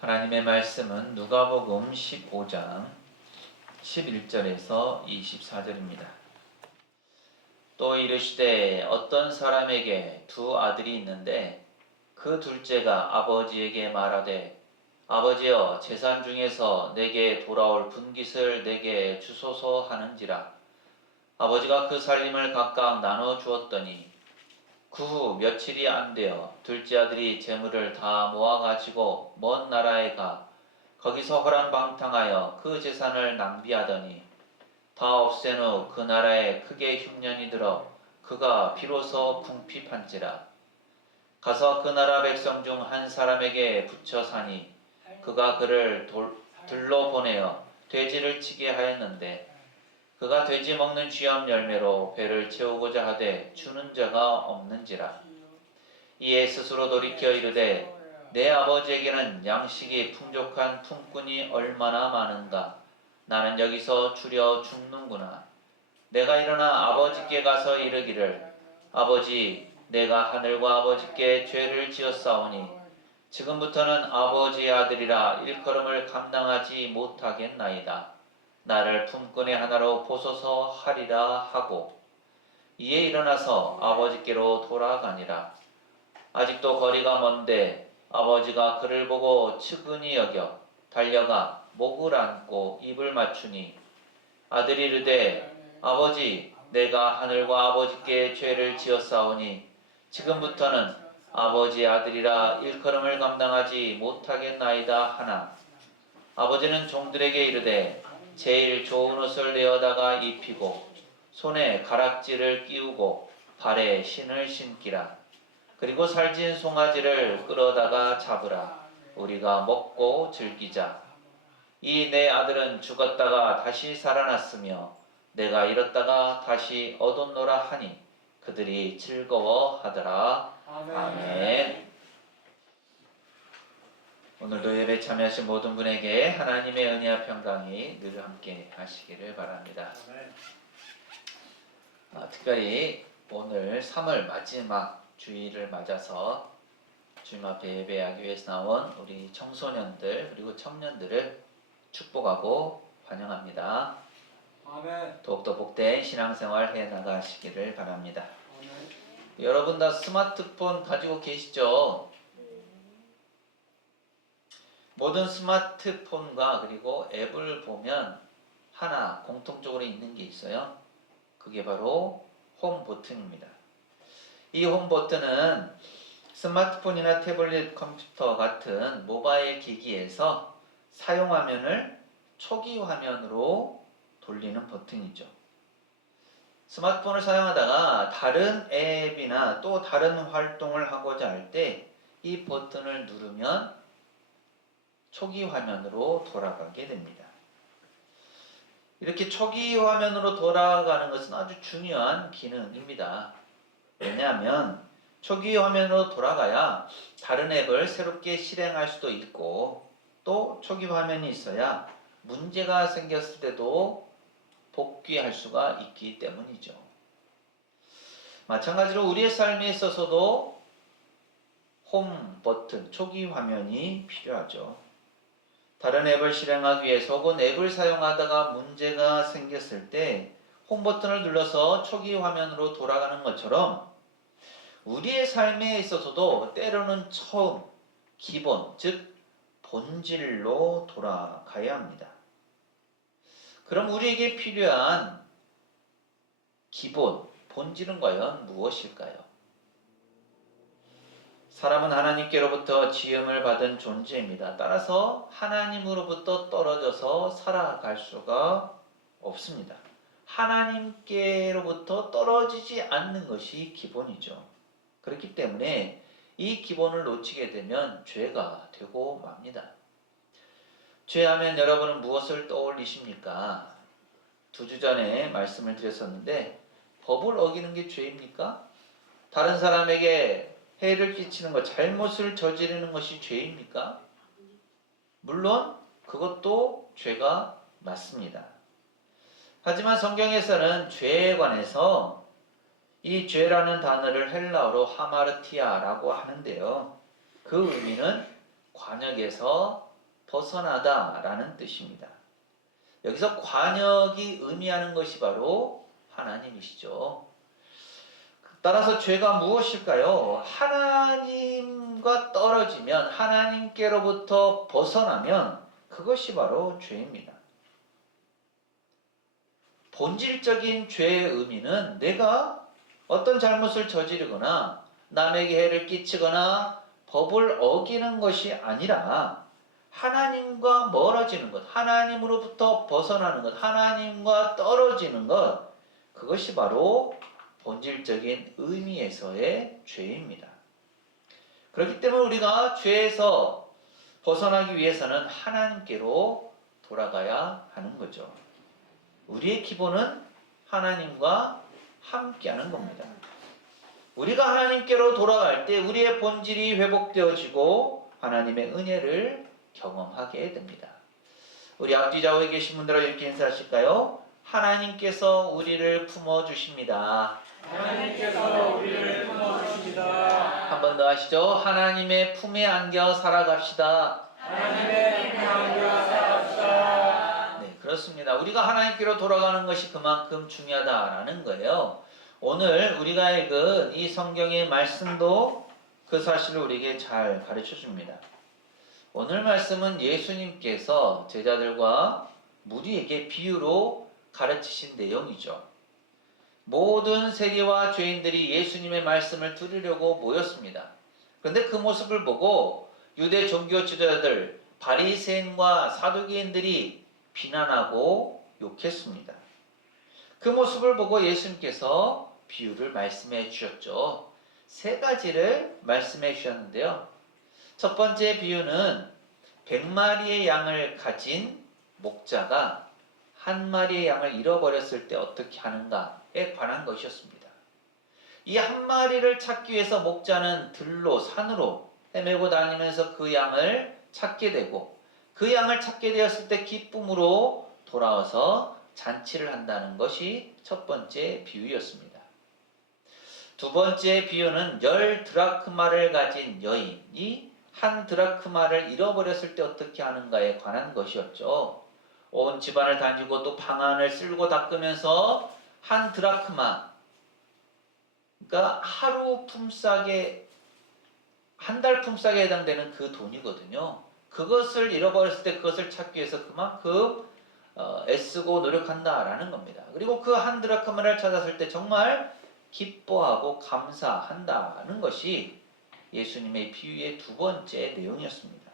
하나님의 말씀은 누가복음 15장 11절에서 24절입니다. 또 이르시되 어떤 사람에게 두 아들이 있는데 그 둘째가 아버지에게 말하되 아버지여 재산 중에서 내게 돌아올 분깃을 내게 주소서 하는지라. 아버지가 그 살림을 각각 나눠 주었더니 그 후 며칠이 안 되어 둘째 아들이 재물을 다 모아가지고 먼 나라에 가 거기서 허랑방탕하여 그 재산을 낭비하더니 다 없앤 후 그 나라에 크게 흉년이 들어 그가 비로소 궁핍한지라. 가서 그 나라 백성 중 한 사람에게 붙여 사니 그가 그를 들러 보내어 돼지를 치게 하였는데 그가 돼지 먹는 쥐염 열매로 배를 채우고자 하되 주는 자가 없는지라. 이에 스스로 돌이켜 이르되 내 아버지에게는 양식이 풍족한 품꾼이 얼마나 많은가. 나는 여기서 주려 죽는구나. 내가 일어나 아버지께 가서 이르기를 아버지 내가 하늘과 아버지께 죄를 지었사오니 지금부터는 아버지의 아들이라 일컬음을 감당하지 못하겠나이다. 나를 품꾼의 하나로 보소서 하리라 하고 이에 일어나서 아버지께로 돌아가니라. 아직도 거리가 먼데 아버지가 그를 보고 측은히 여겨 달려가 목을 안고 입을 맞추니 아들이 이르되 아버지 내가 하늘과 아버지께 죄를 지었사오니 지금부터는 아버지의 아들이라 일컬음을 감당하지 못하겠나이다 하나 아버지는 종들에게 이르되 제일 좋은 옷을 내어다가 입히고 손에 가락지를 끼우고 발에 신을 신기라. 그리고 살진 송아지를 끌어다가 잡으라. 우리가 먹고 즐기자. 이 내 아들은 죽었다가 다시 살아났으며 내가 잃었다가 다시 얻었노라 하니 그들이 즐거워하더라. 아멘. 오늘도 예배 참여하신 모든 분에게 하나님의 은혜와 평강이 늘 함께 하시기를 바랍니다. 특별히 오늘 3월 마지막 주일을 맞아서 주님 앞에 예배하기 위해서 나온 우리 청소년들 그리고 청년들을 축복하고 환영합니다. 아멘. 더욱더 복된 신앙생활 해나가시기를 바랍니다. 아멘. 여러분 다 스마트폰 가지고 계시죠? 모든 스마트폰과 그리고 앱을 보면 하나 공통적으로 있는 게 있어요. 그게 바로 홈 버튼입니다. 이 홈 버튼은 스마트폰이나 태블릿 컴퓨터 같은 모바일 기기에서 사용 화면을 초기 화면으로 돌리는 버튼이죠. 스마트폰을 사용하다가 다른 앱이나 또 다른 활동을 하고자 할 때 이 버튼을 누르면 초기 화면으로 돌아가게 됩니다. 이렇게 초기 화면으로 돌아가는 것은 아주 중요한 기능입니다. 왜냐하면 초기 화면으로 돌아가야 다른 앱을 새롭게 실행할 수도 있고 또 초기 화면이 있어야 문제가 생겼을 때도 복귀할 수가 있기 때문이죠. 마찬가지로 우리의 삶에 있어서도 홈 버튼, 초기 화면이 필요하죠. 다른 앱을 실행하기 위해서 혹은 앱을 사용하다가 문제가 생겼을 때 홈 버튼을 눌러서 초기 화면으로 돌아가는 것처럼 우리의 삶에 있어서도 때로는 처음, 기본, 즉 본질로 돌아가야 합니다. 그럼 우리에게 필요한 기본, 본질은 과연 무엇일까요? 사람은 하나님께로부터 지음을 받은 존재입니다. 따라서 하나님으로부터 떨어져서 살아갈 수가 없습니다. 하나님께로부터 떨어지지 않는 것이 기본이죠. 그렇기 때문에 이 기본을 놓치게 되면 죄가 되고 맙니다. 죄하면 여러분은 무엇을 떠올리십니까? 2주 전에 말씀을 드렸었는데 법을 어기는 게 죄입니까? 다른 사람에게 해를 끼치는 것, 잘못을 저지르는 것이 죄입니까? 물론 그것도 죄가 맞습니다. 하지만 성경에서는 죄에 관해서 이 죄라는 단어를 헬라어로 하마르티아라고 하는데요. 그 의미는 관역에서 벗어나다라는 뜻입니다. 여기서 관역이 의미하는 것이 바로 하나님이시죠. 따라서 죄가 무엇일까요? 하나님과 떨어지면, 하나님께로부터 벗어나면 그것이 바로 죄입니다. 본질적인 죄의 의미는 내가 어떤 잘못을 저지르거나 남에게 해를 끼치거나 법을 어기는 것이 아니라 하나님과 멀어지는 것, 하나님으로부터 벗어나는 것, 하나님과 떨어지는 것, 그것이 바로 본질적인 의미에서의 죄입니다. 그렇기 때문에 우리가 죄에서 벗어나기 위해서는 하나님께로 돌아가야 하는 거죠. 우리의 기본은 하나님과 함께하는 겁니다. 우리가 하나님께로 돌아갈 때 우리의 본질이 회복되어지고 하나님의 은혜를 경험하게 됩니다. 우리 앞뒤 좌우에 계신 분들하고 이렇게 인사하실까요? 하나님께서 우리를 품어주십니다. 하나님께서 우리를 품어주십니다. 한 번 더 하시죠. 하나님의 품에 안겨 살아갑시다. 하나님의 품에 안겨 살아갑시다. 네, 그렇습니다. 우리가 하나님께로 돌아가는 것이 그만큼 중요하다라는 거예요. 오늘 우리가 읽은 이 성경의 말씀도 그 사실을 우리에게 잘 가르쳐 줍니다. 오늘 말씀은 예수님께서 제자들과 무리에게 비유로 가르치신 내용이죠. 모든 세리와 죄인들이 예수님의 말씀을 들으려고 모였습니다. 그런데 그 모습을 보고 유대 종교 지도자들, 바리새인과 사두개인들이 비난하고 욕했습니다. 그 모습을 보고 예수님께서 비유를 말씀해 주셨죠. 세 가지를 말씀해 주셨는데요. 첫 번째 비유는 100마리의 양을 가진 목자가 한 마리의 양을 잃어버렸을 때 어떻게 하는가에 관한 것이었습니다. 이 한 마리를 찾기 위해서 목자는 들로 산으로 헤매고 다니면서 그 양을 찾게 되고, 그 양을 찾게 되었을 때 기쁨으로 돌아와서 잔치를 한다는 것이 첫 번째 비유였습니다. 두 번째 비유는 10드라크마를 가진 여인이 한 드라크마를 잃어버렸을 때 어떻게 하는가에 관한 것이었죠. 온 집안을 다니고 또 방안을 쓸고 닦으면서 한 드라크마, 그러니까 하루 품삯에, 한 달 품삯에 해당되는 그 돈이거든요. 그것을 잃어버렸을 때 그것을 찾기 위해서 그만큼 애쓰고 노력한다라는 겁니다. 그리고 그 한 드라크마를 찾았을 때 정말 기뻐하고 감사한다는 것이 예수님의 비유의 두 번째 내용이었습니다.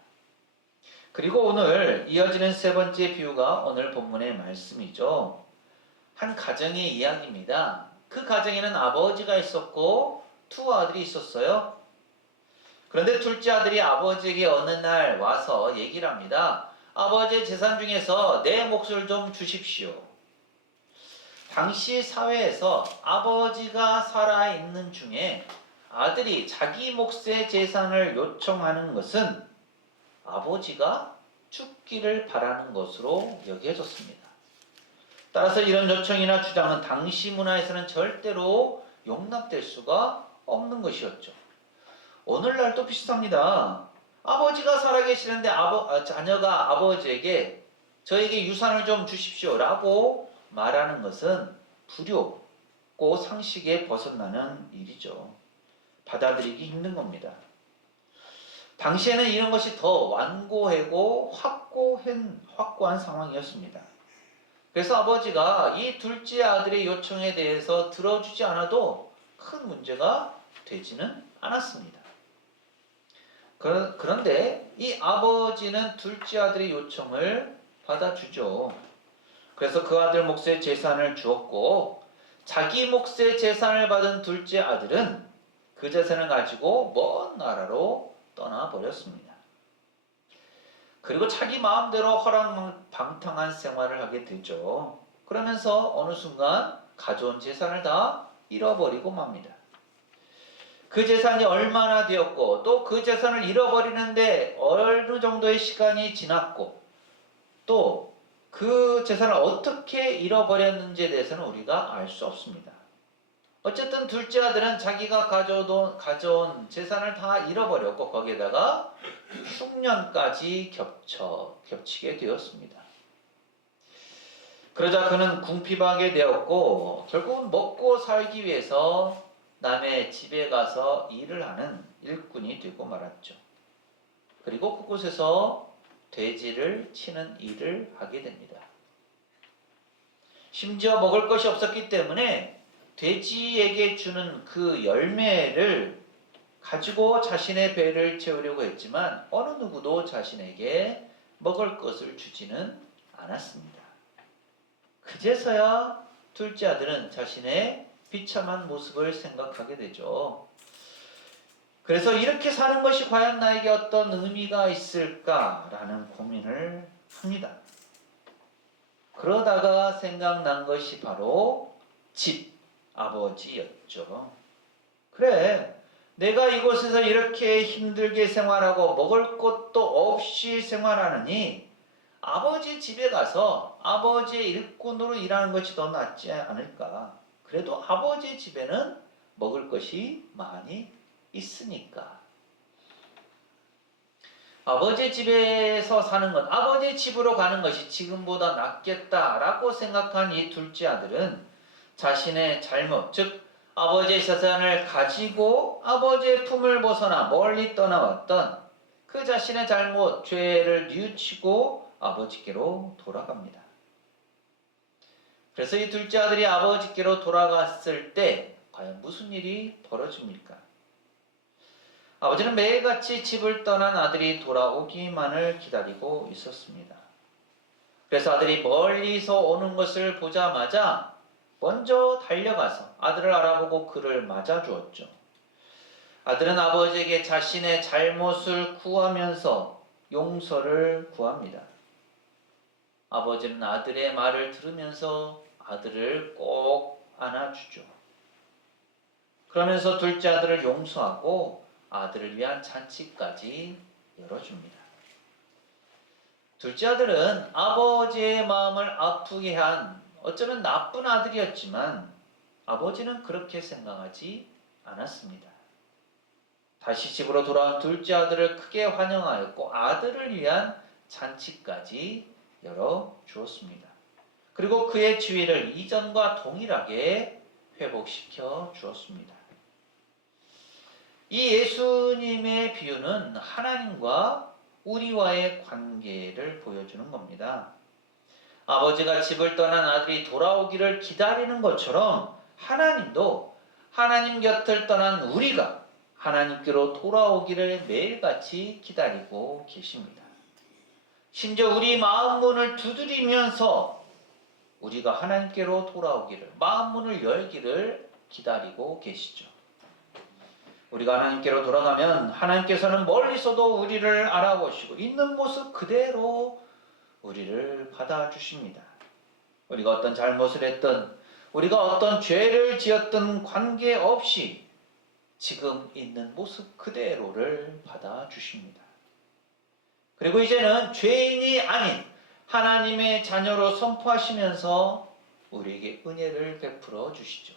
그리고 오늘 이어지는 세 번째 비유가 오늘 본문의 말씀이죠. 한 가정의 이야기입니다. 그 가정에는 아버지가 있었고 두 아들이 있었어요. 그런데 둘째 아들이 아버지에게 어느 날 와서 얘기를 합니다. 아버지의 재산 중에서 내 몫을 좀 주십시오. 당시 사회에서 아버지가 살아있는 중에 아들이 자기 몫의 재산을 요청하는 것은 아버지가 죽기를 바라는 것으로 여겨졌습니다. 따라서 이런 요청이나 주장은 당시 문화에서는 절대로 용납될 수가 없는 것이었죠. 오늘날도 비슷합니다. 아버지가 살아계시는데 자녀가 아버지에게 저에게 유산을 좀 주십시오 라고 말하는 것은 불효고 상식에 벗어나는 일이죠. 받아들이기 힘든 겁니다. 당시에는 이런 것이 더 완고하고 확고한 상황이었습니다. 그래서 아버지가 이 둘째 아들의 요청에 대해서 들어주지 않아도 큰 문제가 되지는 않았습니다. 그런데 이 아버지는 둘째 아들의 요청을 받아주죠. 그래서 그 아들 몫의 재산을 주었고, 자기 몫의 재산을 받은 둘째 아들은 그 재산을 가지고 먼 나라로 떠나버렸습니다. 그리고 자기 마음대로 허랑방탕한 생활을 하게 되죠. 그러면서 어느 순간 가져온 재산을 다 잃어버리고 맙니다. 그 재산이 얼마나 되었고 또 그 재산을 잃어버리는데 어느 정도의 시간이 지났고 또 그 재산을 어떻게 잃어버렸는지에 대해서는 우리가 알 수 없습니다. 어쨌든 둘째 아들은 자기가 가져온 재산을 다 잃어버렸고 거기에다가 흉년까지 겹치게 되었습니다. 그러자 그는 궁핍하게 되었고 결국은 먹고 살기 위해서 남의 집에 가서 일을 하는 일꾼이 되고 말았죠. 그리고 그곳에서 돼지를 치는 일을 하게 됩니다. 심지어 먹을 것이 없었기 때문에 돼지에게 주는 그 열매를 가지고 자신의 배를 채우려고 했지만 어느 누구도 자신에게 먹을 것을 주지는 않았습니다. 그제서야 둘째 아들은 자신의 비참한 모습을 생각하게 되죠. 그래서 이렇게 사는 것이 과연 나에게 어떤 의미가 있을까라는 고민을 합니다. 그러다가 생각난 것이 바로 집, 아버지였죠. 그래, 내가 이곳에서 이렇게 힘들게 생활하고 먹을 것도 없이 생활하느니 아버지 집에 가서 아버지의 일꾼으로 일하는 것이 더 낫지 않을까. 그래도 아버지 집에는 먹을 것이 많이 있으니까. 아버지 집에서 사는 것, 아버지 집으로 가는 것이 지금보다 낫겠다라고 생각한 이 둘째 아들은 자신의 잘못, 즉 아버지의 재산을 가지고 아버지의 품을 벗어나 멀리 떠나왔던 그 자신의 잘못, 죄를 뉘우치고 아버지께로 돌아갑니다. 그래서 이 둘째 아들이 아버지께로 돌아갔을 때 과연 무슨 일이 벌어집니까? 아버지는 매일같이 집을 떠난 아들이 돌아오기만을 기다리고 있었습니다. 그래서 아들이 멀리서 오는 것을 보자마자 먼저 달려가서 아들을 알아보고 그를 맞아주었죠. 아들은 아버지에게 자신의 잘못을 구하면서 용서를 구합니다. 아버지는 아들의 말을 들으면서 아들을 꼭 안아주죠. 그러면서 둘째 아들을 용서하고 아들을 위한 잔치까지 열어줍니다. 둘째 아들은 아버지의 마음을 아프게 한 어쩌면 나쁜 아들이었지만 아버지는 그렇게 생각하지 않았습니다. 다시 집으로 돌아온 둘째 아들을 크게 환영하였고 아들을 위한 잔치까지 열어주었습니다. 그리고 그의 지위를 이전과 동일하게 회복시켜 주었습니다. 이 예수님의 비유는 하나님과 우리와의 관계를 보여주는 겁니다. 아버지가 집을 떠난 아들이 돌아오기를 기다리는 것처럼 하나님도 하나님 곁을 떠난 우리가 하나님께로 돌아오기를 매일같이 기다리고 계십니다. 심지어 우리 마음문을 두드리면서 우리가 하나님께로 돌아오기를, 마음문을 열기를 기다리고 계시죠. 우리가 하나님께로 돌아가면 하나님께서는 멀리서도 우리를 알아보시고 있는 모습 그대로 우리를 받아주십니다. 우리가 어떤 잘못을 했든 우리가 어떤 죄를 지었든 관계없이 지금 있는 모습 그대로를 받아주십니다. 그리고 이제는 죄인이 아닌 하나님의 자녀로 선포하시면서 우리에게 은혜를 베풀어 주시죠.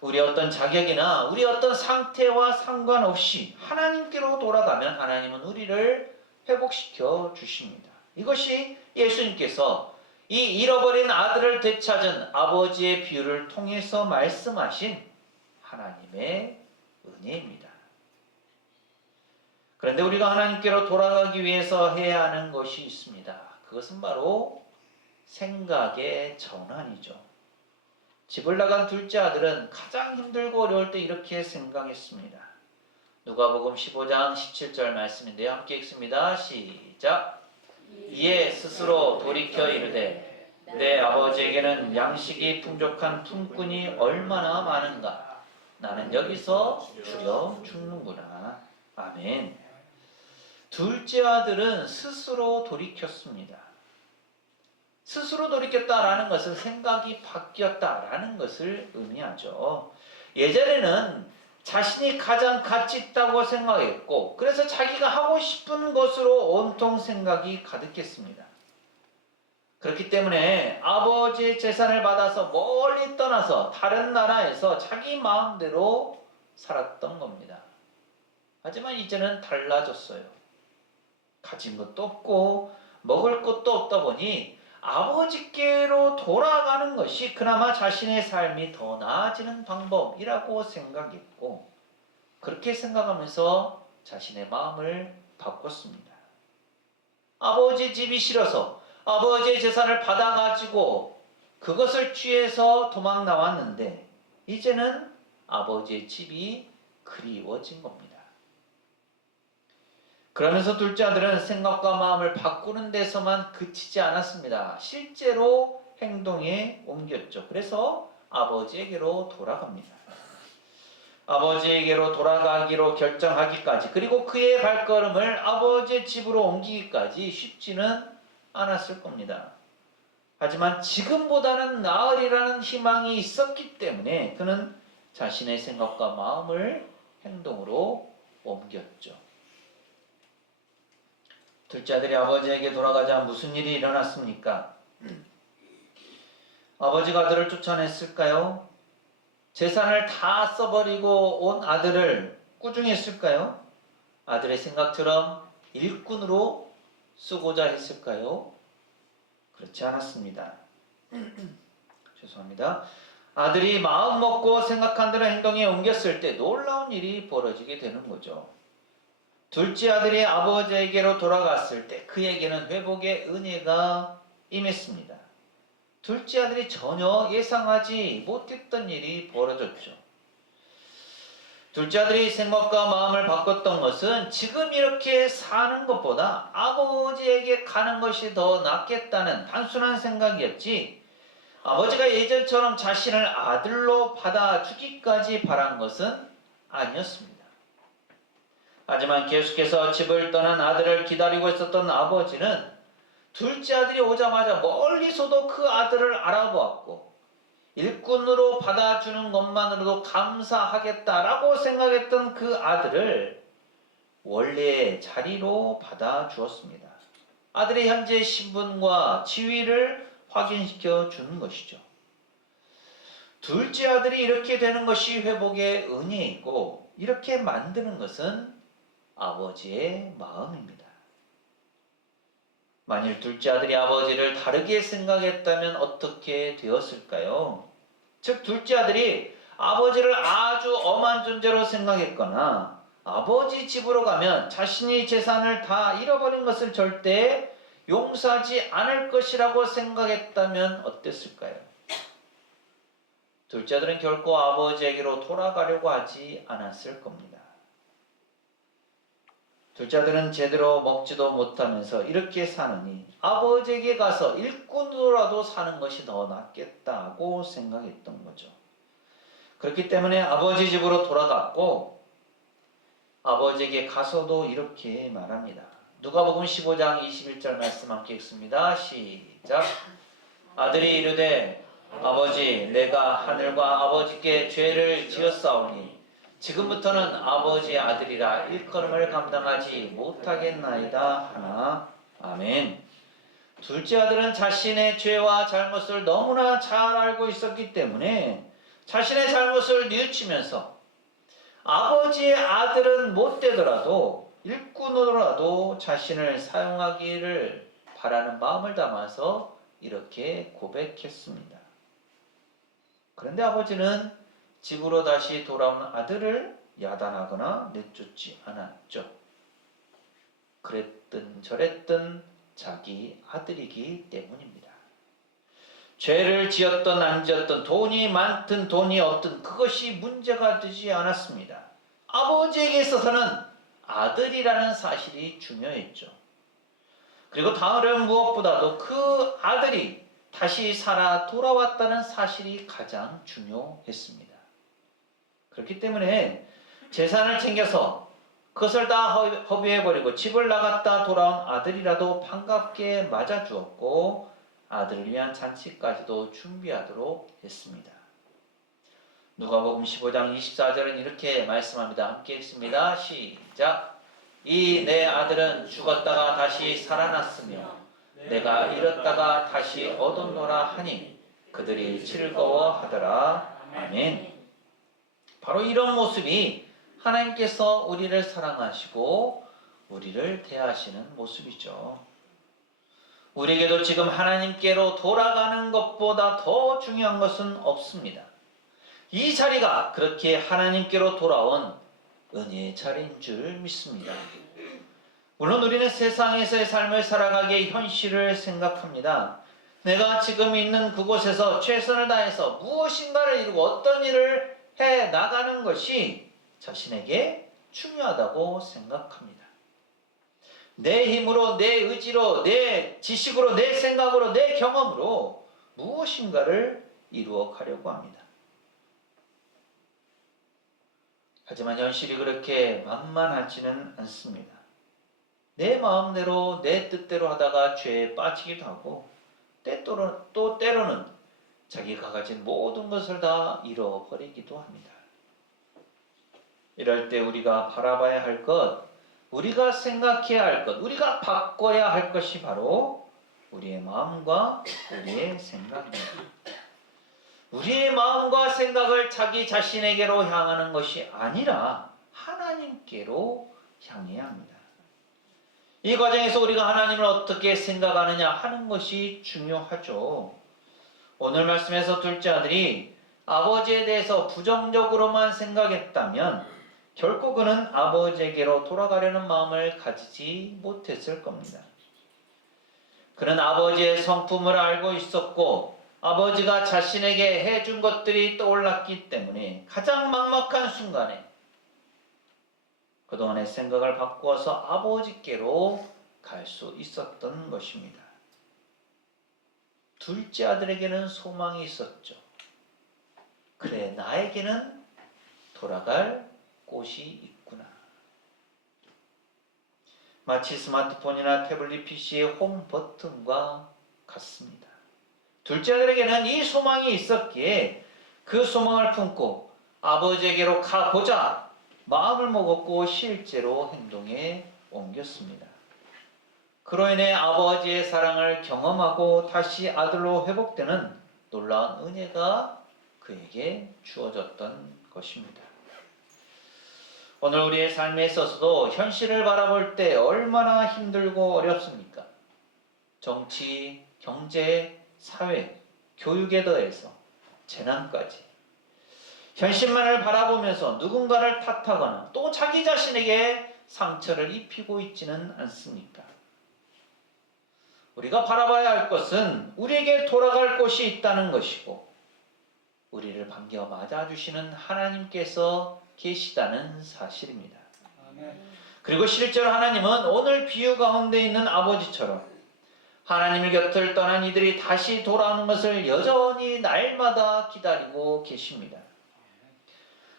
우리 어떤 자격이나 우리 어떤 상태와 상관없이 하나님께로 돌아가면 하나님은 우리를 회복시켜 주십니다. 이것이 예수님께서 이 잃어버린 아들을 되찾은 아버지의 비유를 통해서 말씀하신 하나님의 은혜입니다. 그런데 우리가 하나님께로 돌아가기 위해서 해야 하는 것이 있습니다. 그것은 바로 생각의 전환이죠. 집을 나간 둘째 아들은 가장 힘들고 어려울 때 이렇게 생각했습니다. 누가복음 15장 17절 말씀인데요. 함께 읽습니다. 시작. 이에 스스로 돌이켜 이르되 내 아버지에게는 양식이 풍족한 품꾼이 얼마나 많은가. 나는 여기서 주려 죽는구나. 아멘. 둘째 아들은 스스로 돌이켰습니다. 스스로 돌이켰다라는 것은 생각이 바뀌었다라는 것을 의미하죠. 예전에는 자신이 가장 가치 있다고 생각했고 그래서 자기가 하고 싶은 것으로 온통 생각이 가득했습니다. 그렇기 때문에 아버지의 재산을 받아서 멀리 떠나서 다른 나라에서 자기 마음대로 살았던 겁니다. 하지만 이제는 달라졌어요. 가진 것도 없고 먹을 것도 없다 보니 아버지께로 돌아가는 것이 그나마 자신의 삶이 더 나아지는 방법이라고 생각했고, 그렇게 생각하면서 자신의 마음을 바꿨습니다. 아버지 집이 싫어서 아버지의 재산을 받아가지고 그것을 취해서 도망 나왔는데 이제는 아버지의 집이 그리워진 겁니다. 그러면서 둘째 아들은 생각과 마음을 바꾸는 데서만 그치지 않았습니다. 실제로 행동에 옮겼죠. 그래서 아버지에게로 돌아갑니다. 아버지에게로 돌아가기로 결정하기까지, 그리고 그의 발걸음을 아버지의 집으로 옮기기까지 쉽지는 않았을 겁니다. 하지만 지금보다는 나으리라는 희망이 있었기 때문에 그는 자신의 생각과 마음을 행동으로 옮겼죠. 둘째 아들이 아버지에게 돌아가자 무슨 일이 일어났습니까? 아버지가 아들을 쫓아냈을까요? 재산을 다 써버리고 온 아들을 꾸중했을까요? 아들의 생각처럼 일꾼으로 쓰고자 했을까요? 그렇지 않았습니다. 죄송합니다. 아들이 마음 먹고 생각한 대로 행동에 옮겼을 때 놀라운 일이 벌어지게 되는 거죠. 둘째 아들이 아버지에게로 돌아갔을 때 그에게는 회복의 은혜가 임했습니다. 둘째 아들이 전혀 예상하지 못했던 일이 벌어졌죠. 둘째 아들이 생각과 마음을 바꿨던 것은 지금 이렇게 사는 것보다 아버지에게 가는 것이 더 낫겠다는 단순한 생각이었지, 아버지가 예전처럼 자신을 아들로 받아주기까지 바란 것은 아니었습니다. 하지만 계속해서 집을 떠난 아들을 기다리고 있었던 아버지는 둘째 아들이 오자마자 멀리서도 그 아들을 알아보았고, 일꾼으로 받아주는 것만으로도 감사하겠다라고 생각했던 그 아들을 원래의 자리로 받아주었습니다. 아들의 현재 신분과 지위를 확인시켜 주는 것이죠. 둘째 아들이 이렇게 되는 것이 회복의 은혜이고, 이렇게 만드는 것은 아버지의 마음입니다. 만일 둘째 아들이 아버지를 다르게 생각했다면 어떻게 되었을까요? 즉, 둘째 아들이 아버지를 아주 엄한 존재로 생각했거나 아버지 집으로 가면 자신이 재산을 다 잃어버린 것을 절대 용서하지 않을 것이라고 생각했다면 어땠을까요? 둘째 아들은 결코 아버지에게로 돌아가려고 하지 않았을 겁니다. 둘째 아들은 제대로 먹지도 못하면서 이렇게 사느니 아버지에게 가서 일꾼으로라도 사는 것이 더 낫겠다고 생각했던 거죠. 그렇기 때문에 아버지 집으로 돌아갔고, 아버지에게 가서도 이렇게 말합니다. 누가복음 15장 21절 말씀 함께 읽습니다. 시작. 아들이 이르되 아버지, 내가 하늘과 아버지께 죄를 지었사오니 지금부터는 아버지의 아들이라 일컬음을 감당하지 못하겠나이다 하나. 아멘. 둘째 아들은 자신의 죄와 잘못을 너무나 잘 알고 있었기 때문에 자신의 잘못을 뉘우치면서 아버지의 아들은 못 되더라도 일꾼으로라도 자신을 사용하기를 바라는 마음을 담아서 이렇게 고백했습니다. 그런데 아버지는 집으로 다시 돌아온 아들을 야단하거나 내쫓지 않았죠. 그랬든 저랬든 자기 아들이기 때문입니다. 죄를 지었든 안 지었든 돈이 많든 돈이 없든 그것이 문제가 되지 않았습니다. 아버지에게 있어서는 아들이라는 사실이 중요했죠. 그리고 다른 무엇보다도 그 아들이 다시 살아 돌아왔다는 사실이 가장 중요했습니다. 그렇기 때문에 재산을 챙겨서 그것을 다 허비해버리고 집을 나갔다 돌아온 아들이라도 반갑게 맞아주었고 아들을 위한 잔치까지도 준비하도록 했습니다. 누가복음 15장 24절은 이렇게 말씀합니다. 함께 읽습니다. 시작. 이 내 아들은 죽었다가 다시 살아났으며 내가 잃었다가 다시 얻었노라 하니 그들이 즐거워하더라. 아멘. 바로 이런 모습이 하나님께서 우리를 사랑하시고 우리를 대하시는 모습이죠. 우리에게도 지금 하나님께로 돌아가는 것보다 더 중요한 것은 없습니다. 이 자리가 그렇게 하나님께로 돌아온 은혜의 자리인 줄 믿습니다. 물론 우리는 세상에서의 삶을 살아가기의 현실을 생각합니다. 내가 지금 있는 그곳에서 최선을 다해서 무엇인가를 이루고 어떤 일을 해 나가는 것이 자신에게 중요하다고 생각합니다. 내 힘으로, 내 의지로, 내 지식으로, 내 생각으로, 내 경험으로 무엇인가를 이루어 가려고 합니다. 하지만 현실이 그렇게 만만하지는 않습니다. 내 마음대로, 내 뜻대로 하다가 죄에 빠지기도 하고 또 때로는 자기가 가진 모든 것을 다 잃어버리기도 합니다. 이럴 때 우리가 바라봐야 할 것, 우리가 생각해야 할 것, 우리가 바꿔야 할 것이 바로 우리의 마음과 우리의 생각입니다. 우리의 마음과 생각을 자기 자신에게로 향하는 것이 아니라 하나님께로 향해야 합니다. 이 과정에서 우리가 하나님을 어떻게 생각하느냐 하는 것이 중요하죠. 오늘 말씀에서 둘째 아들이 아버지에 대해서 부정적으로만 생각했다면 결코 그는 아버지에게로 돌아가려는 마음을 가지지 못했을 겁니다. 그는 아버지의 성품을 알고 있었고 아버지가 자신에게 해준 것들이 떠올랐기 때문에 가장 막막한 순간에 그동안의 생각을 바꾸어서 아버지께로 갈 수 있었던 것입니다. 둘째 아들에게는 소망이 있었죠. 그래, 나에게는 돌아갈 곳이 있구나. 마치 스마트폰이나 태블릿 PC의 홈 버튼과 같습니다. 둘째 아들에게는 이 소망이 있었기에 그 소망을 품고 아버지에게로 가보자 마음을 먹었고 실제로 행동에 옮겼습니다. 그로 인해 아버지의 사랑을 경험하고 다시 아들로 회복되는 놀라운 은혜가 그에게 주어졌던 것입니다. 오늘 우리의 삶에 있어서도 현실을 바라볼 때 얼마나 힘들고 어렵습니까? 정치, 경제, 사회, 교육에 더해서 재난까지 현실만을 바라보면서 누군가를 탓하거나 또 자기 자신에게 상처를 입히고 있지는 않습니까? 우리가 바라봐야 할 것은 우리에게 돌아갈 곳이 있다는 것이고 우리를 반겨 맞아주시는 하나님께서 계시다는 사실입니다. 그리고 실제로 하나님은 오늘 비유 가운데 있는 아버지처럼 하나님의 곁을 떠난 이들이 다시 돌아오는 것을 여전히 날마다 기다리고 계십니다.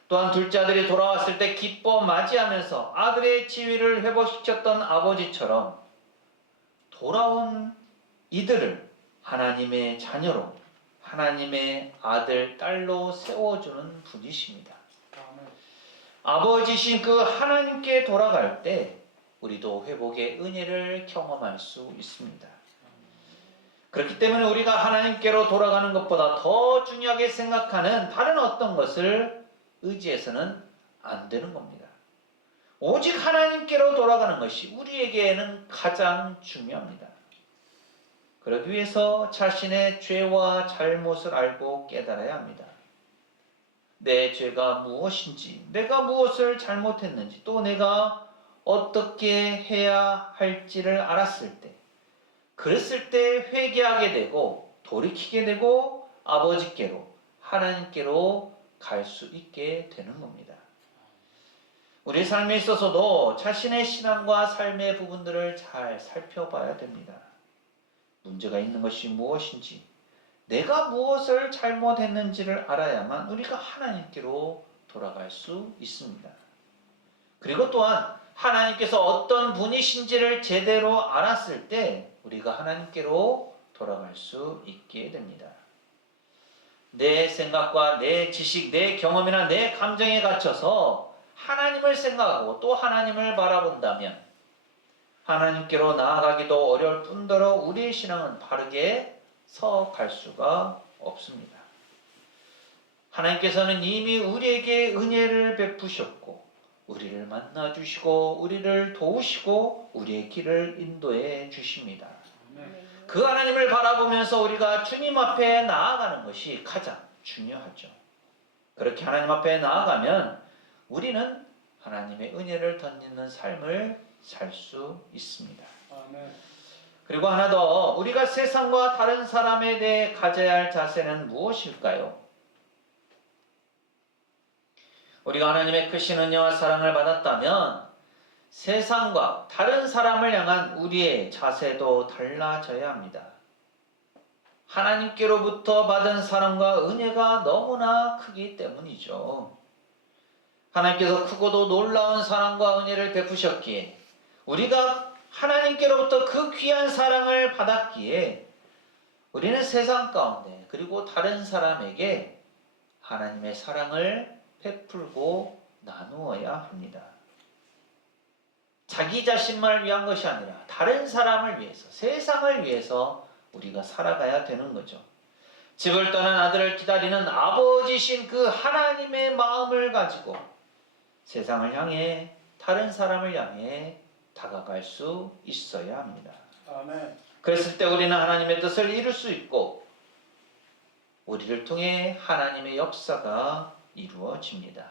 또한 둘째 아들이 돌아왔을 때 기뻐 맞이하면서 아들의 지위를 회복시켰던 아버지처럼 돌아온 이들을 하나님의 자녀로, 하나님의 아들, 딸로 세워주는 분이십니다. 아버지신 그 하나님께 돌아갈 때 우리도 회복의 은혜를 경험할 수 있습니다. 그렇기 때문에 우리가 하나님께로 돌아가는 것보다 더 중요하게 생각하는 다른 어떤 것을 의지해서는 안 되는 겁니다. 오직 하나님께로 돌아가는 것이 우리에게는 가장 중요합니다. 그러기 위해서 자신의 죄와 잘못을 알고 깨달아야 합니다. 내 죄가 무엇인지, 내가 무엇을 잘못했는지, 또 내가 어떻게 해야 할지를 알았을 때, 그랬을 때 회개하게 되고 돌이키게 되고 아버지께로, 하나님께로 갈 수 있게 되는 겁니다. 우리 삶에 있어서도 자신의 신앙과 삶의 부분들을 잘 살펴봐야 됩니다. 문제가 있는 것이 무엇인지, 내가 무엇을 잘못했는지를 알아야만 우리가 하나님께로 돌아갈 수 있습니다. 그리고 또한 하나님께서 어떤 분이신지를 제대로 알았을 때 우리가 하나님께로 돌아갈 수 있게 됩니다. 내 생각과 내 지식, 내 경험이나 내 감정에 갇혀서 하나님을 생각하고 또 하나님을 바라본다면 하나님께로 나아가기도 어려울 뿐더러 우리의 신앙은 바르게 서 갈 수가 없습니다. 하나님께서는 이미 우리에게 은혜를 베푸셨고 우리를 만나주시고 우리를 도우시고 우리의 길을 인도해 주십니다. 그 하나님을 바라보면서 우리가 주님 앞에 나아가는 것이 가장 중요하죠. 그렇게 하나님 앞에 나아가면 우리는 하나님의 은혜를 덧입는 삶을 살 수 있습니다. 그리고 하나 더, 우리가 세상과 다른 사람에 대해 가져야 할 자세는 무엇일까요? 우리가 하나님의 크신 은혜와 사랑을 받았다면 세상과 다른 사람을 향한 우리의 자세도 달라져야 합니다. 하나님께로부터 받은 사랑과 은혜가 너무나 크기 때문이죠. 하나님께서 크고도 놀라운 사랑과 은혜를 베푸셨기에 우리가 하나님께로부터 그 귀한 사랑을 받았기에 우리는 세상 가운데 그리고 다른 사람에게 하나님의 사랑을 베풀고 나누어야 합니다. 자기 자신만을 위한 것이 아니라 다른 사람을 위해서, 세상을 위해서 우리가 살아가야 되는 거죠. 집을 떠난 아들을 기다리는 아버지신 그 하나님의 마음을 가지고 세상을 향해, 다른 사람을 향해 다가갈 수 있어야 합니다. 아멘. 그랬을 때 우리는 하나님의 뜻을 이룰 수 있고 우리를 통해 하나님의 역사가 이루어집니다.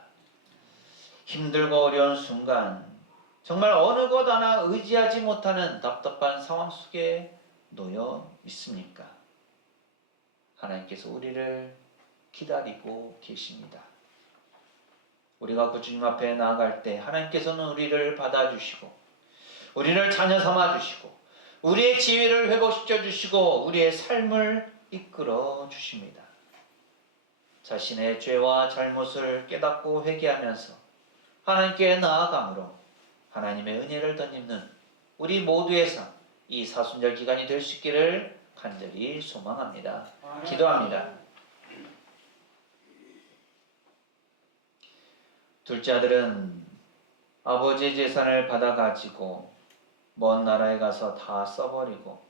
힘들고 어려운 순간 정말 어느 것 하나 의지하지 못하는 답답한 상황 속에 놓여 있습니까? 하나님께서 우리를 기다리고 계십니다. 우리가 그 주님 앞에 나아갈 때 하나님께서는 우리를 받아주시고 우리를 자녀 삼아주시고 우리의 지위를 회복시켜 주시고 우리의 삶을 이끌어 주십니다. 자신의 죄와 잘못을 깨닫고 회개하면서 하나님께 나아감으로 하나님의 은혜를 덧입는 우리 모두의 삶, 이 사순절 기간이 될 수 있기를 간절히 소망합니다. 기도합니다. 둘째 아들은 아버지의 재산을 받아가지고 먼 나라에 가서 다 써버리고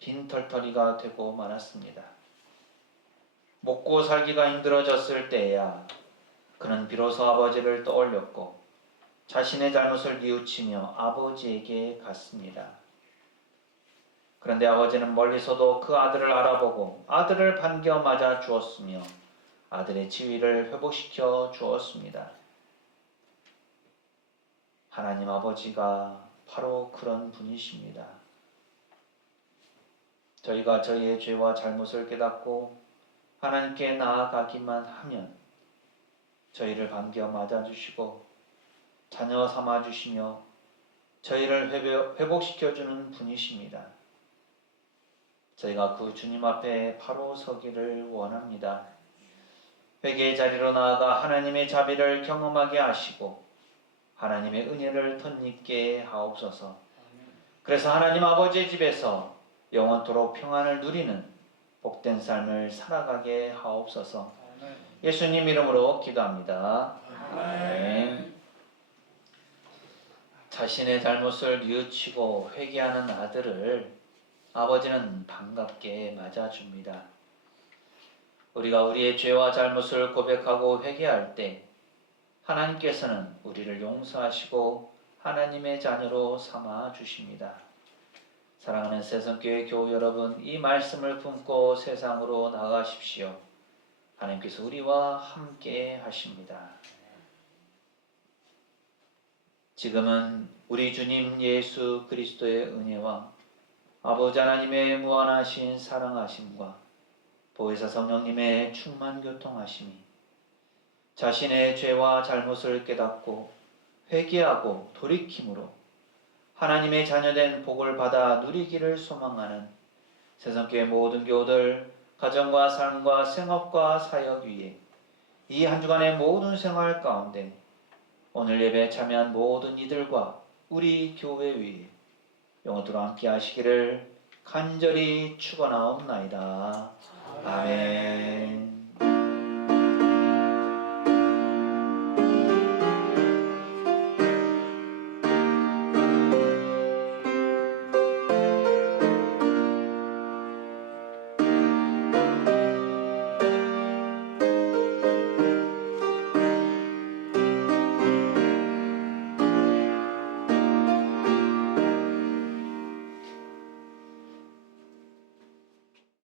빈털터리가 되고 말았습니다. 먹고 살기가 힘들어졌을 때야 그는 비로소 아버지를 떠올렸고 자신의 잘못을 뉘우치며 아버지에게 갔습니다. 그런데 아버지는 멀리서도 그 아들을 알아보고 아들을 반겨 맞아 주었으며 아들의 지위를 회복시켜 주었습니다. 하나님 아버지가 바로 그런 분이십니다. 저희가 저희의 죄와 잘못을 깨닫고 하나님께 나아가기만 하면 저희를 반겨 맞아주시고 자녀 삼아주시며 저희를 회복시켜주는 분이십니다. 저희가 그 주님 앞에 바로 서기를 원합니다. 회개의 자리로 나아가 하나님의 자비를 경험하게 하시고 하나님의 은혜를 덧입게 하옵소서. 그래서 하나님 아버지의 집에서 영원토록 평안을 누리는 복된 삶을 살아가게 하옵소서. 예수님 이름으로 기도합니다. 아멘. 자신의 잘못을 뉘우치고 회개하는 아들을 아버지는 반갑게 맞아줍니다. 우리가 우리의 죄와 잘못을 고백하고 회개할 때 하나님께서는 우리를 용서하시고 하나님의 자녀로 삼아 주십니다. 사랑하는 새성교회 교우 여러분, 이 말씀을 품고 세상으로 나가십시오. 하나님께서 우리와 함께 하십니다. 지금은 우리 주님 예수 그리스도의 은혜와 아버지 하나님의 무한하신 사랑하심과 보혜사 성령님의 충만 교통하심이 자신의 죄와 잘못을 깨닫고 회개하고 돌이킴으로 하나님의 자녀된 복을 받아 누리기를 소망하는 새성교회 모든 교우들 가정과 삶과 생업과 사역 위에 이 한 주간의 모든 생활 가운데 오늘 예배에 참여한 모든 이들과 우리 교회 위에 영원토록 함께 하시기를 간절히 축원하옵나이다. 아멘.